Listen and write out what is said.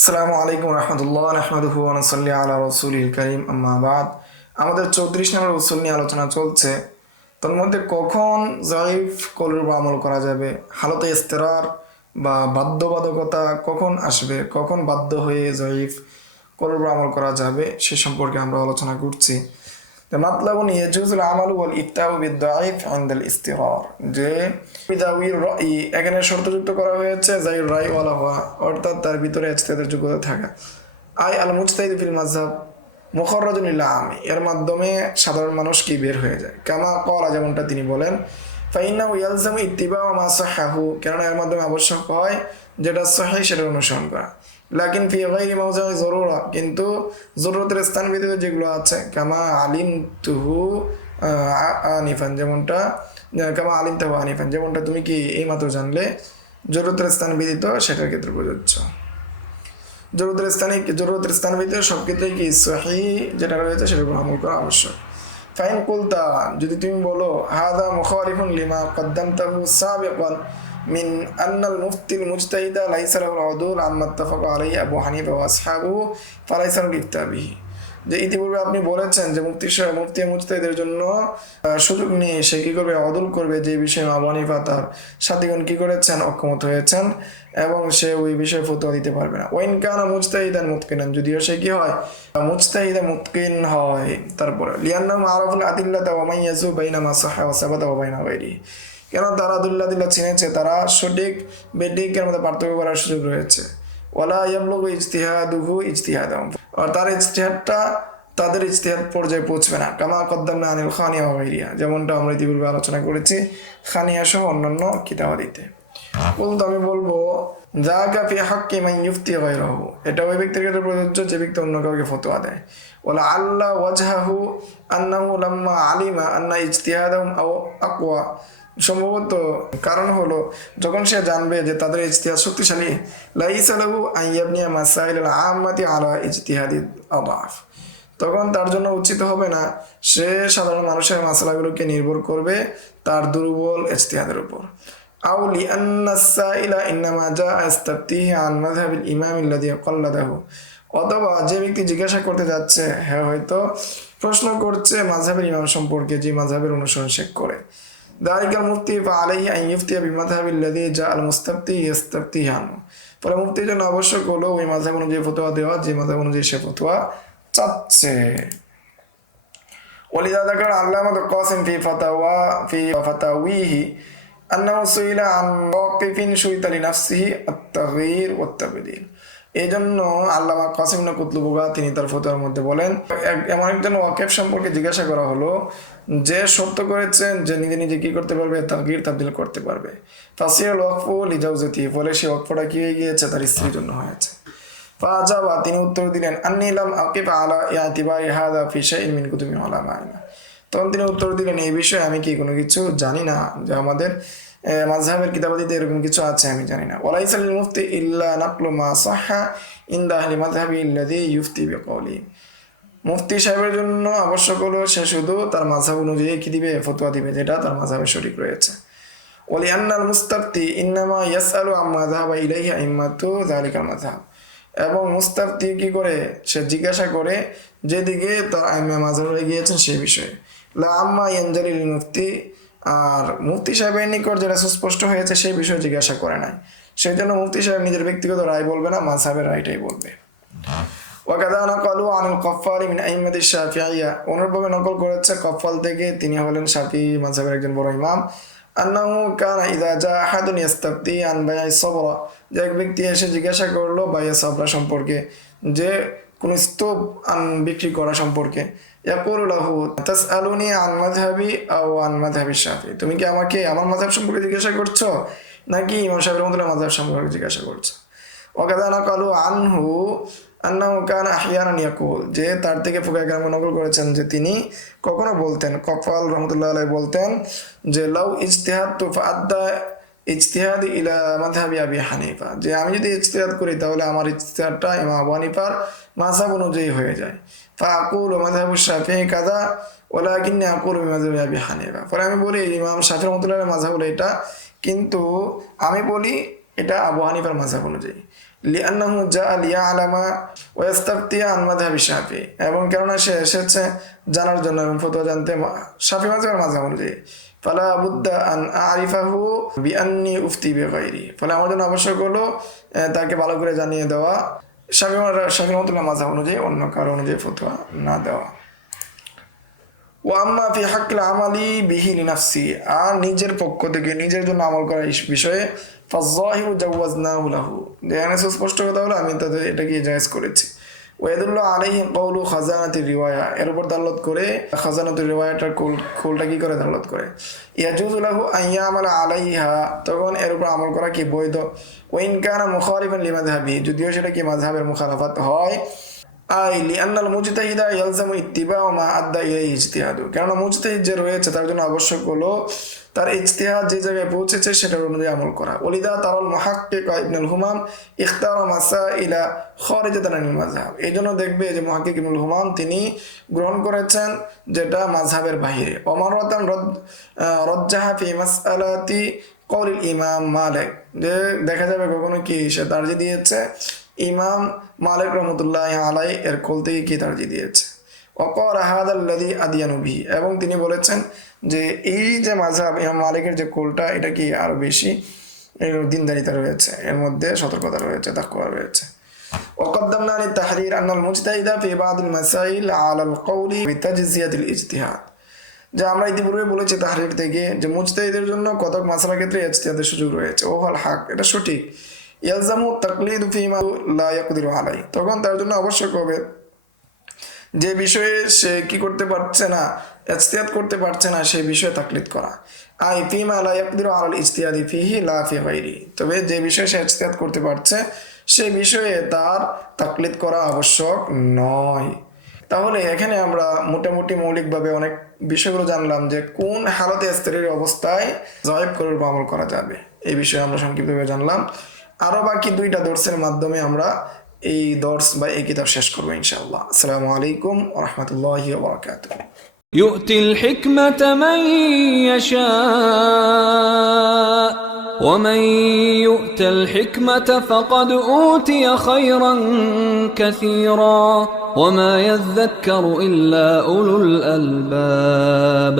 আসসালামু আলাইকুম রহমতুল্লাহ নাহমাদুহু ওয়া নুসাল্লি আলা রাসূলিল কারীম আম্মা বাদ। আমাদের 34 নম্বর উসুল নিয়ে আলোচনা চলছে। তার মধ্যে কখন যায়িফ কৌলের উপর আমল করা যাবে, হালতে ইস্তিরার বা বাধ্যবাধকতা কখন আসবে, কখন বাধ্য হয়ে যায়িফ কৌলের উপর আমল করা যাবে সে সম্পর্কে আমরা আলোচনা করছি। মাতলাবুন ইয়াজুজুল আমালু ওয়াল ইফতাউ বিদ-দাঈফ ইনদাল ইস্তিরার, যে বিদাউর রাই এখানে শর্তযুক্ত করা হয়েছে যায়ির রাই ওয়ালা হওয়া, অর্থাৎ তার ভিতরে ইজতিহাদের যোগ্যতা থাকা। আই আল মুজতাহিদ ফিল মাযহাব মুখাররাজুন লিল আami, এর মাধ্যমে সাধারণ মানুষ কি বের হয়ে যায়। কামা ক্বালা, যেমনটা তিনি বলেন, ফাইন্নাহু ইয়ালজামু ইত্তিবাউ মা সাহহাহু, কেননা এর মাধ্যমে আবশ্যক হয় যেটা সহিহ সেটা অনুসরণ করা। লাকিন ফি গায়রি মাওযি'i যুরুরা, কিন্তু জরুরতের স্থান ব্যতীত যেগুলো আছে, কামা আলিমতুহু আনিফান, যেমনটা কামা আলিমতাহু আনিফান, যেমনটা তুমি কি এইমাত্র জানলে, জরুরতের স্থান ব্যতীত সেটার ক্ষেত্রে প্রযোজ্য। জরুরতের স্থান ব্যতীত সব ক্ষেত্রেই কি সহিহ যেটা রয়েছে সেটার উপর আমল করা আবশ্যক। ফাইন কুলতা, যদি তুমি বলো হাদা মুখালিফুন লিমা কদ্দামতাহু সাবিকান মিন আন্নাল মুফতিল মুজতাহিদা লাইসা লাহুল উদুল আম্মা ইত্তাফাকা আলাইহি আবু হানিফা ওয়া আসহাবুহু ফালাইসা লাহুল ইফতা বিহি, যে ইতিপূর্বে আপনি বলেছেন যে মুফতি মুজতাহিদের জন্য সুযোগ নিয়ে সে কী করবে, অদল করবে, যে বিষয়ে আবু হানিফা তার সাথীগণ কী করেছেন, অক্ষমত হয়েছেন, এবং সে ওই বিষয়ে ফতোয়া দিতে পারবে না। ওয়াইন কানা মুজতাহিদান মুতকিনান, যদিও সে কি হয়, মুজতাহিদা মুতকিন হয়। তারপরে লিআন্নাহুম আরাফুল আদিল্লাতা ওয়া মাইয়াজু বাইনা মা সাহহা ওয়া সাবাতা ওয়া বাইনা গায়রিহি, কেন তারা দুল্লাদিল্লা চিনেছে, তারা সঠিক বেঠিকের মধ্যে পার্থক্য করার সুযোগ রয়েছে। ওয়ালা ইয়াবলুগু ইজতিহাদুহু ইজতিহাদাহুম, আর তার ইজতিহাদটা তাদের ইজতিহাদ পর্যায়ে পৌঁছবে না। কামা কদ্দামনা আনিল খানিয়া ওয়া গায়রিহা, যেমনটা আমরা ইতিপূর্বে আলোচনা করেছি খানিয়া সহ অন্যান্য কিতাবাদিতে। বলতো আমি বলবো যাকা ফি হাক্কি মান ইফতি গায়রাহু, এটা ওই ব্যক্তির ক্ষেত্রে প্রযোজ্য যে ব্যক্তি অন্য কাউকে ফতোয়া দেয়। ওয়ালা আল্লাহ ওয়াজহাহু আন্নাহু লাম্মা আলিমা আন্না ইজতিহাদাহুম আও আকওয়া, সম্ভবত কারণ হলো যখন সে জানবে যে তাদের ইজতিহাদ শক্তিশালী, লাইসা লাহু আন ইয়াবনিয়া মাসাইল আল আম্মাতি আলা ইজতিহাদি আদাফ, তখন তার জন্য উচিত হবে না সে সাধারণ মানুষের মাসালাগুলোকে নির্ভর করবে তার দুর্বল ইজতিহাদের উপর। আও লিআন্না সাইলা ইন্নামা জাআ ইস্তাফতিহি আন মাযহাবিল ইমাম আল্লাযী ক্বাল্লাদাহু, অথবা যে ব্যক্তি জিজ্ঞাসা করতে যাচ্ছে হ্যাঁ হয়তো প্রশ্ন করছে মাযহাবের ইমাম সম্পর্কে, যে মাযহাবের অনুসরণ সে করে। দারিকাল মুফতি ফাআলাইহি আন ইফতিয়া বিমাযহাবিল্লাযী জাআল মুস্তাফতি ইস্তাফতিহি আনহু, পরে মুফতির জন্য আবশ্যক হলো ওই মাযহাব অনুযায়ী ফতোয়া দেওয়া, যে মাযহাব অনুযায়ী সে ফতোয়া চাচ্ছে। ওয়ালিদা যাকার আল্লামা কাসিম ফি ফাতাওয়িহি আন্নাহু সুইলা আন ওয়াকিফিন শুইতা লিনাফসিহি আত-তাগয়ির ওয়াত তাবদীল, এই জন্য আল্লামা কাসিম কুতলুবুগা তিনি তার ফতোয়ার মধ্যে বলেন, এমন একজন ওয়াকিফ সম্পর্কে জিজ্ঞাসা করা হলো যে শর্ত করেছেন যে নিজে নিজে কি করতে পারবে, তাগয়ির তাবদীল করতে পারবে। ফাসিয়াল ওয়াকফু লিজাওজাতি, ফলে সে ওয়াকফটা কি হয়ে গিয়েছে, তার স্ত্রীর জন্য হয়েছে। ফাজাবা, তিনি উত্তর দিলেন, আন্নী লাম আকিফ আলা ইআতিবারি হাযা ফি শাইইন মিন কুতুবি উলামাইনা, তখন তিনি উত্তর দিলেন এই বিষয়ে আমি কি কোনো কিছু জানি না, যে আমাদের মাযহাবের কিতাবাদিতে এরকম কিছু আছে আমি জানি না। ওয়ালাইসা লিল মুফতি ইল্লা নাকলু মা সাহহা ইনদা আহলি মাযহাবি আল্লাযী ইফতি বিকাওলি, মুফতি সাহেবের জন্য আবশ্যক হলো সে শুধু তার মাযহাব অনুযায়ী কি দিবে, ফতোয়া দিবে, যেটা তার মাযহাবে সঠিক রয়েছে। ওয়ালি আন্নাল মুস্তাফতি ইন্নামা ইয়াসআলু আম্মা যাহাবা ইলাইহি আইম্মাতু যালিকাল মাযহাব, এবং মুস্তাফতি কি করে, সে জিজ্ঞাসা করে যেদিকে তার আইম্মা মাযহাব হয়ে গিয়েছেন সেই বিষয়ে। লা আম্মা ইয়ানজালি লিল মুফতি, আর মুফতি সাহেবের নিকট যেটা সুস্পষ্ট হয়েছে সেই বিষয়ে জিজ্ঞাসা করে নাই, সেই জন্য মুফতি সাহেব নিজের ব্যক্তিগত রায় বলবে না, মাযহাবের রায়টাই বলবে। ওয়াকাদা নাকালু আনিল কফফারি মিন আইম্মাতিশ শাফিঈয়া, অনুরূপভাবে নকল করেছে কফফাল থেকে, তিনি হলেন শাফিঈ মাযহাবের একজন বড় ইমাম, আন্নাহু কানা ইযা জা আহাদুন ইস্তাফতি আন বাই'i সাবরা, যে এক ব্যক্তি এসে জিজ্ঞাসা করলো বাই'a সাবরা সম্পর্কে, যে কোন স্তূপ বিক্রি করা সম্পর্কে, ইয়াকুলু লাহু তাসআলুনি আন মাযহাবি আও আন মাযহাবি শাফিঈ, তুমি কি আমাকে আমার মাযহাব সম্পর্কে জিজ্ঞাসা করছো নাকি ইমাম শাফিঈর মাযহাব সম্পর্কে জিজ্ঞাসা করছো। ওয়াকাদা নাকালু আনহু আন্নাহু কানা আহইয়ানান ইয়াকুল, যে তার থেকে ফুকাহা কেরাম নকল করেছেন যে তিনি কখনো বলতেন, কফাল রাহমাতুল্লাহ আলাইহি বলতেন যে লাউ ইজতিহাদতু ফাআদ্দা ইজতিহাদি ইলা মাযহাবি আবি হানিফা, যে আমি যদি ইজতিহাদ করি তাহলে আমার ইজতিহাদটা ইমাম আবু হানিফার মাযহাব অনুযায়ী হয়ে যায়। ফাআকুলু মাযহাবু শাফিঈ কাযা ওয়ালাকিন্নী আকুলু বিমাযহাবি আবি হানিফা, পরে আমি বলি ইমাম শাফিঈ রাহমাতুল্লাহ আলাইহির মাযহাব হলো এটা, কিন্তু আমি বলি এটা আবু হানিফার মাযহাব অনুযায়ী। লিআন্নাহু জাআ লিয়া'লামা ওয়া ইস্তাফতিয়া আন মাযহাবি শাফি, এবং কেননা সে এসেছে জানার জন্য এবং ফতোয়া জানতে শাফি মাযহাবের মাযহাব অনুযায়ী। ফালা বুদ্দা আন আরিফাহু বিআন্নী উফতি বিগাইরি, ফলে আমার জন্য আবশ্যক হলো তাকে ভালো করে জানিয়ে দেওয়া শাফি মাযহাবের মাযহাব অনুযায়ী, অন্য কারো অনুযায়ী ফতোয়া না দেওয়া। ওয়া আম্মা ফি হাক্কিল আমালি বিহি লিনাফসি, আর নিজের পক্ষ থেকে নিজের জন্য আমল করার বিষয়ে ফায-যাহিরু জাওয়াজনাহু লাহু, এখানে স্পষ্ট কথা হলো আমি তাদের এটাকে জায়েজ করেছি। ওয়া ইয়াদুল্লু আলাইহি কওলু খাজানাতির রিওয়ায়া, এর উপর দালালত করে খাজানাতুর রিওয়ায়াটার কুলটা কি করে দালালত করে, ইয়াজুজু লাহু আন ইয়ামালা আলাইহা, তখন এর উপর আমল করা কি বৈধ। ওয়া ইন কানা মুখালিফান লিমাযহাবি, যদিও সেটা কি মাযহাবের মুখালাফাত হয়। আই লিআন্নাল মুজতাহিদা ইয়ালজামু ইত্তিবাউ মা আদ্দা ইলাইহি ইজতিহাদু, কারণ মুজতাহিদ যে রয়েছে তার জন্য আবশ্যক হলো তার ইজতিহাদ যে জায়গায় পৌঁছেছে সেটার অনুযায়ী আমল করা। ওলিদা তারাল মুহাক্কিক ইবনুল হুমাম ইখতারা মাসাইলা খারিজাতান আনিল মাযহাব, এই জন্য দেখবে যে মুহাক্কিক ইবনুল হুমাম তিনি গ্রহণ করেছেন যেটা মাযহাবের বাইরে। ওমারাতান রাজ্জাহা ফি মাসআলাতি কওলিল ইমাম মালিক, যে দেখা যাবে কখনো কি সে তারজি দিয়েছে ইমাম মালিক রহমতুল্লাহ আলাই এর কোল থেকে কি তারজি দিয়েছে। ওয়াকাল হাদাল্লাযী আদিয়ানু বিহি, এবং তিনি বলেছেন যে এই যে মাযহাব ইমাম মালিকের যে কোলটা এটা কি আরো বেশি দিনদারিতা রয়েছে, এর মধ্যে সতর্কতা রয়েছে, তাকওয়া রয়েছে। ওয়াকদ্দামনা আন তাহরীর আন্নাল মুজতাহিদা ফি বা'দিল মাসাইল আলাল কওলি বিতাজজিয়াতিল ইজতিহাদ, যে আমরা ইতিপূর্বে বলেছি তাহরীর থেকে যে মুজতাহিদের জন্য কতক মাসআলার ক্ষেত্রে ইজতিহাদের সুযোগ রয়েছে। ওয়াল হক, এটা সঠিক। ইয়ালজামু তাকলিদু ফিমা লা ইয়াকদিরু আলাই, তখন তার জন্য আবশ্যক হবে যে বিষয়ে সে কি করতে পারছে না, ইজতিহাদ করতে পারছে না, সেই বিষয়ে তাকলিদ করা। আই ফিমা লা ইয়াকদিরু আলাল ইজতিহাদি ফিহি লা ফি গায়রি, তবে যে বিষয়ে সে ইজতিহাদ করতে পারছে সেই বিষয়ে তার তাকলিদ করা আবশ্যক নয়। তাহলে এখানে আমরা মোটামুটি মৌলিকভাবে অনেক বিষয়গুলো জানলাম যে কোন হালতে ইজতিহাদের অবস্থায় যায়েব করে আমল করা যাবে, এই বিষয়ে আমরা সংক্ষিপ্তভাবে জানলাম। আরো বাকি দুইটা দর্সের মাধ্যমে আমরা এই দর্স বা এই কিতাব শেষ করবো ইনশাআল্লাহ। আসসালামু আলাইকুম ওয়া রাহমাতুল্লাহি ওয়া বারাকাতুহু। يؤتي الحكمة من يشاء ومن يؤت الحكمة فقد أوتي خيرا كثيرا وما يذكر إلا أولو الألباب.